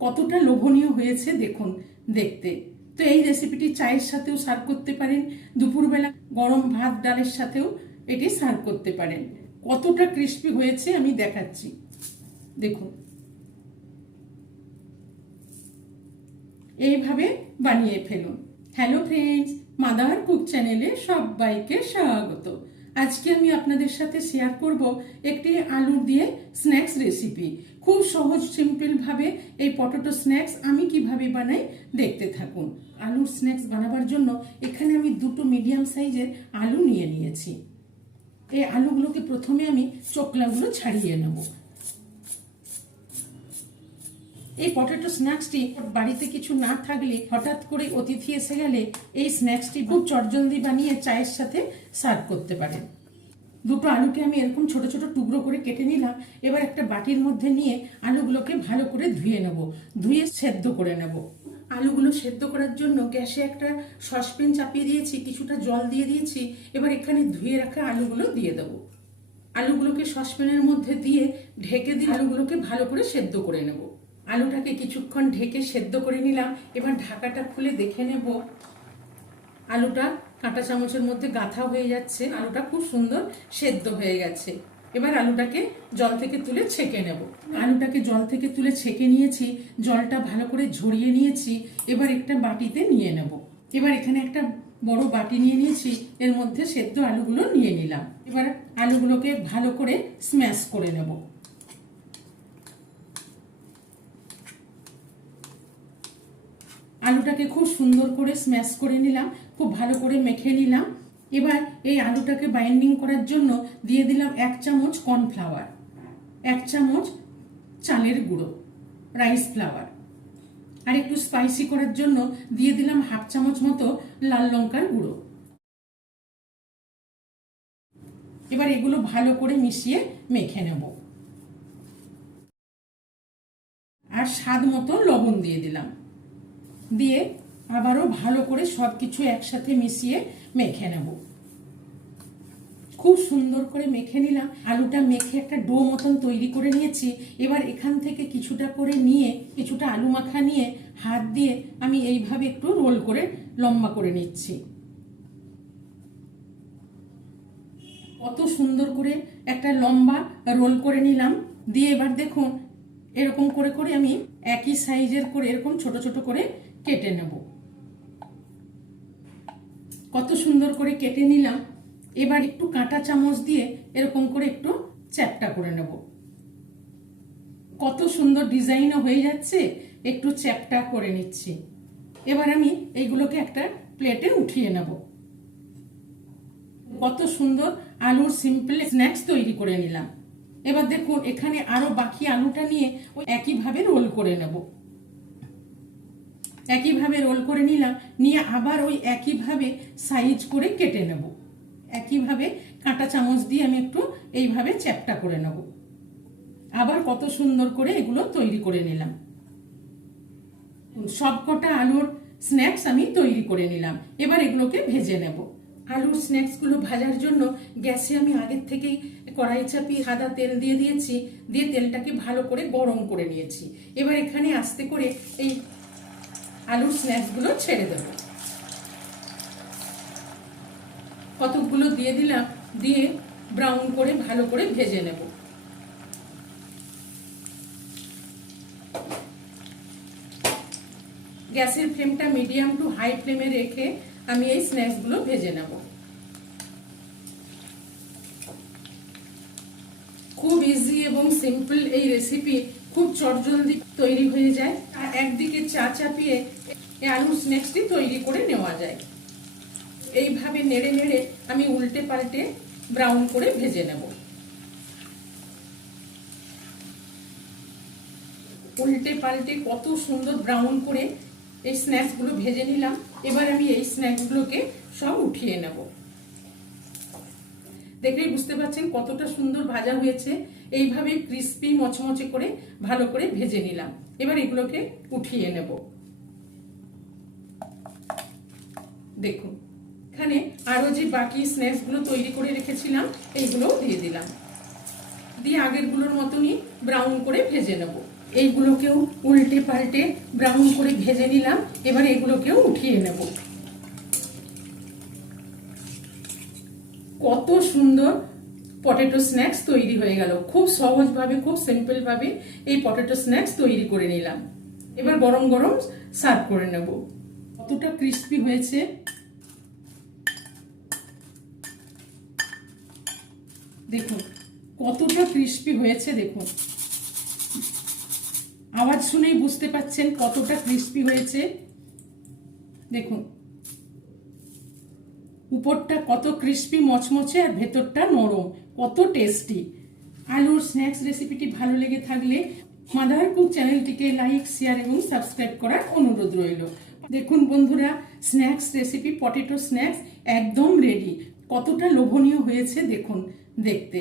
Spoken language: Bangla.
কতটা লোভনীয় হয়েছে দেখুন, দেখতে। তো এই রেসিপিটি চায়ের সাথেও সার্ভ করতে পারেন, দুপুরবেলা গরম ভাত ডালের সাথেও এটি সার্ভ করতে পারেন। কতটা ক্রিস্পি হয়েছে আমি দেখাচ্ছি। দেখুন। এইভাবে বানিয়ে ফেলুন। হ্যালো ফ্রেন্ডস মাদার কুক চ্যানেলে সবাইকে স্বাগত। আজকে আমি আপনাদের সাথে শেয়ার করব একটি আলু দিয়ে স্ন্যাক্স রেসিপি খুব সহজ সিম্পল ভাবে এই পটেটো স্ন্যাক্স আমি কীভাবে বানাই দেখতে থাকুন। আলুর স্ন্যাক্স বানাবার জন্য এখানে আমি দুটো মিডিয়াম সাইজের আলু নিয়ে নিয়েছি। এই আলুগুলোকে প্রথমে আমি চোকলাগুলো ছাড়িয়ে নেব। এই পটেটো স্ন্যাক্সটি বাড়িতে কিছু না থাকলে হঠাৎ করে অতিথি এসে গেলে এই স্ন্যাক্সটি খুব চটজলদি বানিয়ে চায়ের সাথে সার্ভ করতে পারেন। দুটো আলুকে আমি এরকম ছোট ছোট টুকরো করে কেটে নিলাম, এবার একটা বাটির মধ্যে নিয়ে আলুগুলোকে ভালো করে ধুয়ে নেব, ধুয়ে সেদ্ধ করে নেব। আলুগুলো সেদ্ধ করার জন্য গ্যাসে একটা সসপ্যান চাপিয়ে দিয়েছি, কিছুটা জল দিয়ে দিয়েছি, এবার এখানে ধুয়ে রাখা আলুগুলো দিয়ে দেবো। আলুগুলোকে সসপ্যানের মধ্যে দিয়ে ঢেকে দিয়ে আলুগুলোকে ভালো করে সেদ্ধ করে নেব। আলুটাকে কিছুক্ষণ ঢেকে সেদ্ধ করে নিলাম, এবার ঢাকাটা খুলে দেখে নেব। আলুটা কাঁটা চামচের মধ্যে গাঁথা হয়ে যাচ্ছে। আলুটা খুব সুন্দর সেদ্ধ হয়ে গেছে। এবার আলুটাকে জল থেকে তুলে ছেঁকে নেব। আলুটাকে জল থেকে তুলে ছেঁকে নিয়েছি, জলটা ভালো করে ঝরিয়ে নিয়েছি, এবার একটা বাটিতে নিয়ে নেব। এবার এখানে একটা বড় বাটি নিয়ে নিয়েছি, এর মধ্যে সেদ্ধ আলুগুলো নিয়ে নিলাম। এবার আলুগুলোকে ভালো করে স্ম্যাশ করে নেব। আলুটাকে খুব সুন্দর করে স্ম্যাশ করে নিলাম, খুব ভালো করে মেখে নিলাম। এবার এই আলুটাকে বাইন্ডিং করার জন্য দিয়ে দিলাম এক চামচ কর্নফ্লাওয়ার এক চামচ চালের গুঁড়ো রাইস ফ্লাওয়ার আর একটু স্পাইসি করার জন্য দিয়ে দিলাম হাফ চামচ মতো লাল লঙ্কার গুঁড়ো। এবার এগুলো ভালো করে মিশিয়ে মেখে নেব। আর স্বাদ মতো লবণ দিয়ে দিলাম। দিয়ে আবারও ভালো করে সব কিছু একসাথে মিশিয়ে মেখে নেব। খুব সুন্দর করে মেখে নিলাম। আলুটা মেখে একটা ডো মতন তৈরি করে নিয়েছি। এবার এখান থেকে কিছুটা করে নিয়ে, কিছুটা আলু মাখা নিয়ে হাত দিয়ে আমি এইভাবে একটু রোল করে লম্বা করে নিচ্ছি। কত সুন্দর করে একটা লম্বা রোল করে নিলাম। দিয়ে এবার দেখুন এরকম করে করে আমি একই সাইজের করে এরকম ছোট ছোট করে কেটে নেব। কত সুন্দর করে কেটে নিলাম। এবার একটু কাঁটা চামচ দিয়ে এরকম করে একটু চ্যাপটা করে নেব। কত সুন্দর ডিজাইনও হয়ে যাচ্ছে, একটু চ্যাপটা করে নিচ্ছি। এবার আমি এইগুলোকে একটা প্লেটে উঠিয়ে নেব। কত সুন্দর আলুর সিম্পল স্ন্যাক্স তৈরি করে নিলাম। এবার দেখুন, এখানে আরও বাকি আলুটা নিয়ে ওই একইভাবে রোল করে নেব। একইভাবে রোল করে নিলাম, নিয়ে আবার ওই একইভাবে সাইজ করে কেটে নেব। একইভাবে কাঁটা চামচ দিয়ে আমি একটু এইভাবে চ্যাপটা করে নেব। আবার কত সুন্দর করে এগুলো তৈরি করে নিলাম। সবকটা আলুর স্ন্যাক্স আমি তৈরি করে নিলাম। এবার এগুলোকে ভেজে নেব। আলুর স্ন্যাক্সগুলো ভাজার জন্য গ্যাসে আমি আগের থেকেই কড়াই চাপিয়ে সাদা তেল দিয়ে দিয়েছি, দিয়ে তেলটাকে ভালো করে গরম করে নিয়েছি। এবার এখানে আস্তে করে এই আলুর স্ন্যাক্সগুলো ছেড়ে দেব। কতকগুলো দিয়ে দিলাম, দিয়ে ব্রাউন করে ভালো করে ভেজে নেব। গ্যাসের ফ্লেমটা মিডিয়াম টু হাই ফ্লেমে রেখে আমি এই স্ন্যাক্সগুলো ভেজে নেব। খুব ইজি এবং সিম্পল এই রেসিপি খুব চটজলদি তৈরি হয়ে যায় আর একদিকে চা চাপিয়ে এই আলুর স্ন্যাক্সটি তৈরি করে নেওয়া যায়। এইভাবে নেড়ে নেড়ে আমি উল্টে পাল্টে ব্রাউন করে ভেজে নেব। উল্টে পাল্টে কত সুন্দর ব্রাউন করে এই স্ন্যাক্সগুলো ভেজে নিলাম। এবার আমি এই স্ন্যাক্সগুলোকে সব উঠিয়ে নেব। দেখলেই বুঝতে পারছেন কতটা সুন্দর ভাজা হয়েছে। এইভাবে ক্রিস্পি মচমচে করে ভালো করে ভেজে নিলাম। এবার এগুলোকে উঠিয়ে নেব। দেখুন, এখানে আরও যে বাকি স্ন্যাক্সগুলো তৈরি করে রেখেছিলাম, এইগুলোও দিয়ে দিলাম। দিয়ে আগেরগুলোর মতনই ব্রাউন করে ভেজে নেব। এইগুলোকেও উল্টে পাল্টে ব্রাউন করে ভেজে নিলাম, এবার এগুলোকেও উঠিয়ে নেব। কত সুন্দর পটেটো স্ন্যাক্স তৈরি হয়ে গেল। খুব সহজভাবে, খুব সিম্পলভাবে এই পটেটো স্ন্যাক্স তৈরি করে নিলাম। এবার গরম গরম সার্ভ করে নেব। কতটা ক্রিস্পি হয়েছে। দেখুন, কতটা ক্রিস্পি হয়েছে, দেখুন। আওয়াজ শুনেই বুঝতে পাচ্ছেন কতটা ক্রিস্পি হয়েছে। দেখুন। উপরটা কত ক্রিস্পি মচমচে আর ভেতরটা নরম, কত টেস্টি আলুর স্ন্যাক্স রেসিপিটি ভালো লেগে থাকলে মাদার কুক চ্যানেলটিকে লাইক শেয়ার এবং সাবস্ক্রাইব করার অনুরোধ রইল। দেখুন বন্ধুরা স্ন্যাক্স রেসিপি পটেটো স্ন্যাক্স একদম রেডি কতটা লোভনীয় হয়েছে দেখুন, দেখতে।